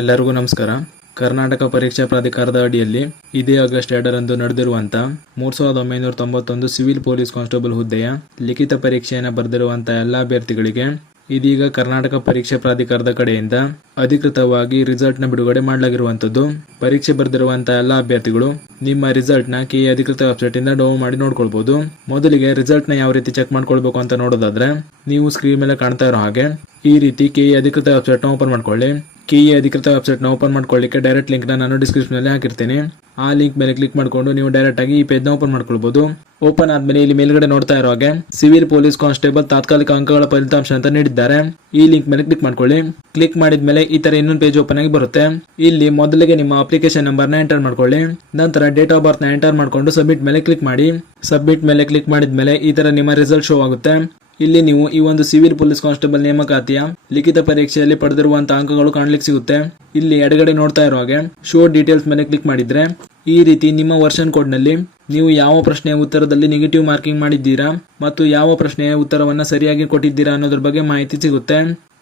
ಎಲ್ಲರಿಗೂ ನಮಸ್ಕಾರ. ಕರ್ನಾಟಕ ಪರೀಕ್ಷಾ ಪ್ರಾಧಿಕಾರದ ಅಡಿಯಲ್ಲಿ ಇದೇ ಆಗಸ್ಟ್ 2ರಂದು ನಡೆದಿರುವಂಥ 3991 ಸಿವಿಲ್ ಪೊಲೀಸ್ ಕಾನ್ಸ್ಟೇಬಲ್ ಹುದ್ದೆಯ ಲಿಖಿತ ಪರೀಕ್ಷೆಯನ್ನು ಬರೆದಿರುವಂಥ ಎಲ್ಲ ಅಭ್ಯರ್ಥಿಗಳಿಗೆ ಇದೀಗ ಕರ್ನಾಟಕ ಪರೀಕ್ಷಾ ಪ್ರಾಧಿಕಾರದ ಕಡೆಯಿಂದ ಅಧಿಕೃತವಾಗಿ ರಿಸಲ್ಟ್ನ ಬಿಡುಗಡೆ ಮಾಡಲಾಗಿರುವಂಥದ್ದು. ಪರೀಕ್ಷೆ ಬರೆದಿರುವಂಥ ಎಲ್ಲ ಅಭ್ಯರ್ಥಿಗಳು ನಿಮ್ಮ ರಿಸಲ್ಟ್ನ ಕೆಎ ಅಧಿಕೃತ ವೆಬ್ಸೈಟಿಂದ ಡೌನ್ಲೋಡ್ ಮಾಡಿ ನೋಡ್ಕೊಳ್ಬೋದು. ಮೊದಲಿಗೆ ರಿಸಲ್ಟ್ನ ಯಾವ ರೀತಿ ಚೆಕ್ ಮಾಡ್ಕೊಳ್ಬೇಕು ಅಂತ ನೋಡೋದಾದ್ರೆ ನೀವು ಸ್ಕ್ರೀನ್ ಮೇಲೆ ಕಾಣ್ತಾ ಇರೋ ಹಾಗೆ ಈ ರೀತಿ ಕೆಎ ಅಧಿಕೃತ ವೆಬ್ಸೈಟ್ನ ಓಪನ್ ಮಾಡ್ಕೊಳ್ಳಿ. ಕೆಎ ಅಧಿಕೃತ ವೆಬ್ಸೈಟ್ನ ಓಪನ್ ಮಾಡ್ಕೊಳ್ಳಿಕ್ಕೆ ಡೈರೆಕ್ಟ್ ಲಿಂಕ್ನ ನಾನು ಡಿಸ್ಕ್ರಿಪ್ಷನಲ್ಲಿ ಹಾಕಿರ್ತೀನಿ. ಆ ಲಿಂಕ್ ಮೇಲೆ ಕ್ಲಿಕ್ ಮಾಡಿಕೊಂಡು ನೀವು ಡೈರೆಕ್ಟ್ ಆಗಿ ಈ ಪೇಜ್ನ ಓಪನ್ ಮಾಡ್ಕೊಳ್ಬೋದು. ಓಪನ್ ಆದ್ಮೇಲೆ ಇಲ್ಲಿ ಮೇಲ್ಗಡೆ ನೋಡ್ತಾ ಇರೋ ಹಾಗೆ ಸಿವಿಲ್ ಪೊಲೀಸ್ ಕಾನ್ಸ್ಟೇಬಲ್ ತಾತ್ಕಾಲಿಕ ಅಂಕಗಳ ಫಲಿತಾಂಶ ಅಂತ ನೀಡಿದ್ದಾರೆ. ಈ ಲಿಂಕ್ ಮೇಲೆ ಕ್ಲಿಕ್ ಮಾಡ್ಕೊಳ್ಳಿ. ಕ್ಲಿಕ್ ಮಾಡಿದ್ಮೇಲೆ ಈ ತರ ಇನ್ನೊಂದು ಪೇಜ್ ಓಪನ್ ಆಗಿ ಬರುತ್ತೆ. ಇಲ್ಲಿ ಮೊದಲಿಗೆ ನಿಮ್ಮ ಅಪ್ಲಿಕೇಶನ್ ನಂಬರ್ನ ಎಂಟರ್ ಮಾಡ್ಕೊಳ್ಳಿ. ನಂತರ ಡೇಟ್ ಆಫ್ ಬರ್ತ್ ನ ಎಂಟರ್ ಮಾಡ್ಕೊಂಡು ಸಬ್ಮಿಟ್ ಮೇಲೆ ಕ್ಲಿಕ್ ಮಾಡಿ. ಸಬ್ಮಿಟ್ ಮೇಲೆ ಕ್ಲಿಕ್ ಮಾಡಿದ್ಮೇಲೆ ಈ ತರ ನಿಮ್ಮ ರಿಸಲ್ಟ್ ಶೋ ಆಗುತ್ತೆ. ಇಲ್ಲಿ ನೀವು ಈ ಒಂದು ಸಿವಿಲ್ ಪೊಲೀಸ್ ಕಾನ್ಸ್ಟೇಬಲ್ ನೇಮಕಾತಿಯ ಲಿಖಿತ ಪರೀಕ್ಷೆಯಲ್ಲಿ ಪಡೆದಿರುವಂತಹ ಅಂಕಗಳು ಕಾಣ್ಲಿಕ್ಕೆ ಸಿಗುತ್ತೆ. ಇಲ್ಲಿ ಎಡಗಡೆ ನೋಡ್ತಾ ಇರೋ ಹಾಗೆ ಶೋ ಡೀಟೇಲ್ಸ್ ಮೇಲೆ ಕ್ಲಿಕ್ ಮಾಡಿದ್ರೆ ಈ ರೀತಿ ನಿಮ್ಮ ವರ್ಷನ್ ಕೋಡ್ ನಲ್ಲಿ ನೀವು ಯಾವ ಪ್ರಶ್ನೆಯ ಉತ್ತರದಲ್ಲಿ ನೆಗೆಟಿವ್ ಮಾರ್ಕಿಂಗ್ ಮಾಡಿದ್ದೀರಾ ಮತ್ತು ಯಾವ ಪ್ರಶ್ನೆಯ ಉತ್ತರವನ್ನ ಸರಿಯಾಗಿ ಕೊಟ್ಟಿದ್ದೀರಾ ಅನ್ನೋದ್ರ ಬಗ್ಗೆ ಮಾಹಿತಿ ಸಿಗುತ್ತೆ.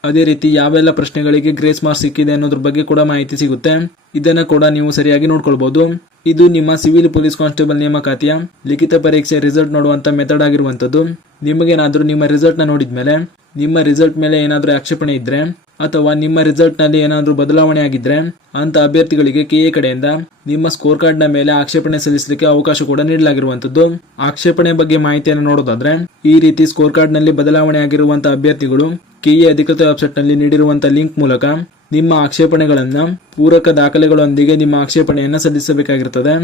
ಅದೇ ರೀತಿ ಯಾವೆಲ್ಲ ಪ್ರಶ್ನೆಗಳಿಗೆ ಗ್ರೇಸ್ ಮಾರ್ಕ್ಸ್ ಸಿಕ್ಕಿದೆ ಅನ್ನೋದ್ರ ಬಗ್ಗೆ ಕೂಡ ಮಾಹಿತಿ ಸಿಗುತ್ತೆ. ಇದನ್ನ ಕೂಡ ನೀವು ಸರಿಯಾಗಿ ನೋಡ್ಕೊಳ್ಬಹುದು. ಇದು ನಿಮ್ಮ ಸಿವಿಲ್ ಪೊಲೀಸ್ ಕಾನ್ಸ್ಟೇಬಲ್ ನೇಮಕಾತಿಯ ಲಿಖಿತ ಪರೀಕ್ಷೆ ರಿಸಲ್ಟ್ ನೋಡುವಂತ ಮೆಥಡ್ ಆಗಿರುವಂತದ್ದು. ನಿಮಗೇನಾದ್ರೂ ನಿಮ್ಮ ರಿಸಲ್ಟ್ ನ ನೋಡಿದ್ಮೇಲೆ ನಿಮ್ಮ ರಿಸಲ್ಟ್ ಮೇಲೆ ಏನಾದ್ರೂ ಆಕ್ಷೇಪಣೆ ಇದ್ರೆ ಅಥವಾ ನಿಮ್ಮ ರಿಸಲ್ಟ್ ನಲ್ಲಿ ಏನಾದ್ರೂ ಬದಲಾವಣೆ ಆಗಿದ್ರೆ ಅಂತ ಅಭ್ಯರ್ಥಿಗಳಿಗೆ ಕೆಎ ಕಡೆಯಿಂದ ನಿಮ್ಮ ಸ್ಕೋರ್ ಕಾರ್ಡ್ ನ ಮೇಲೆ ಆಕ್ಷೇಪಣೆ ಸಲ್ಲಿಸಲಿಕ್ಕೆ ಅವಕಾಶ ಕೂಡ ನೀಡಲಾಗಿರುವಂತದ್ದು. ಆಕ್ಷೇಪಣೆ ಬಗ್ಗೆ ಮಾಹಿತಿಯನ್ನು ನೋಡೋದಾದ್ರೆ ಈ ರೀತಿ ಸ್ಕೋರ್ ಕಾರ್ಡ್ ನಲ್ಲಿ ಬದಲಾವಣೆ ಆಗಿರುವಂತಹ ಅಭ್ಯರ್ಥಿಗಳು ಕೆಎ ಅಧಿಕೃತ ವೆಬ್ಸೈಟ್ ನಲ್ಲಿ ನೀಡಿರುವಂತಹ ಲಿಂಕ್ ಮೂಲಕ ನಿಮ್ಮ ಆಕ್ಷೇಪಣೆಗಳನ್ನ ಪೂರಕ ದಾಖಲೆಗಳೊಂದಿಗೆ ನಿಮ್ಮ ಆಕ್ಷೇಪಣೆಯನ್ನ ಸಲ್ಲಿಸಬೇಕಾಗಿರುತ್ತದೆ.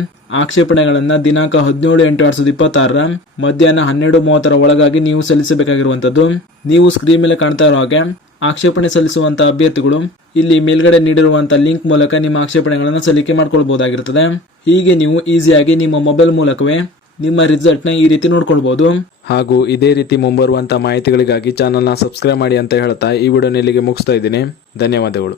ಆಕ್ಷೇಪಣೆಗಳನ್ನ ದಿನಾಂಕ 17/8/2026 ಮಧ್ಯಾಹ್ನ 12:30 ಒಳಗಾಗಿ ನೀವು ಸಲ್ಲಿಸಬೇಕಾಗಿರುವಂತದ್ದು. ನೀವು ಸ್ಕ್ರೀನ್ ಮೇಲೆ ಕಾಣ್ತಾ ಇರೋ ಹಾಗೆ ಆಕ್ಷೇಪಣೆ ಸಲ್ಲಿಸುವಂತಹ ಅಭ್ಯರ್ಥಿಗಳು ಇಲ್ಲಿ ಮೇಲ್ಗಡೆ ನೀಡಿರುವಂತಹ ಲಿಂಕ್ ಮೂಲಕ ನಿಮ್ಮ ಆಕ್ಷೇಪಣೆಗಳನ್ನು ಸಲ್ಲಿಕೆ ಮಾಡ್ಕೊಳ್ಬಹುದಾಗಿರುತ್ತದೆ. ಹೀಗೆ ನೀವು ಈಸಿಯಾಗಿ ನಿಮ್ಮ ಮೊಬೈಲ್ ಮೂಲಕವೇ ನಿಮ್ಮ ರಿಸಲ್ಟ್ ನ ಈ ರೀತಿ ನೋಡ್ಕೊಳ್ಬಹುದು. ಹಾಗೂ ಇದೇ ರೀತಿ ಮುಂಬರುವಂತಹ ಮಾಹಿತಿಗಳಿಗಾಗಿ ಚಾನಲ್ನ ಸಬ್ಸ್ಕ್ರೈಬ್ ಮಾಡಿ ಅಂತ ಹೇಳ್ತಾ ಈ ವಿಡಿಯೋನ ಇಲ್ಲಿಗೆ ಮುಗಿಸ್ತಾ ಇದ್ದೀನಿ. ಧನ್ಯವಾದಗಳು.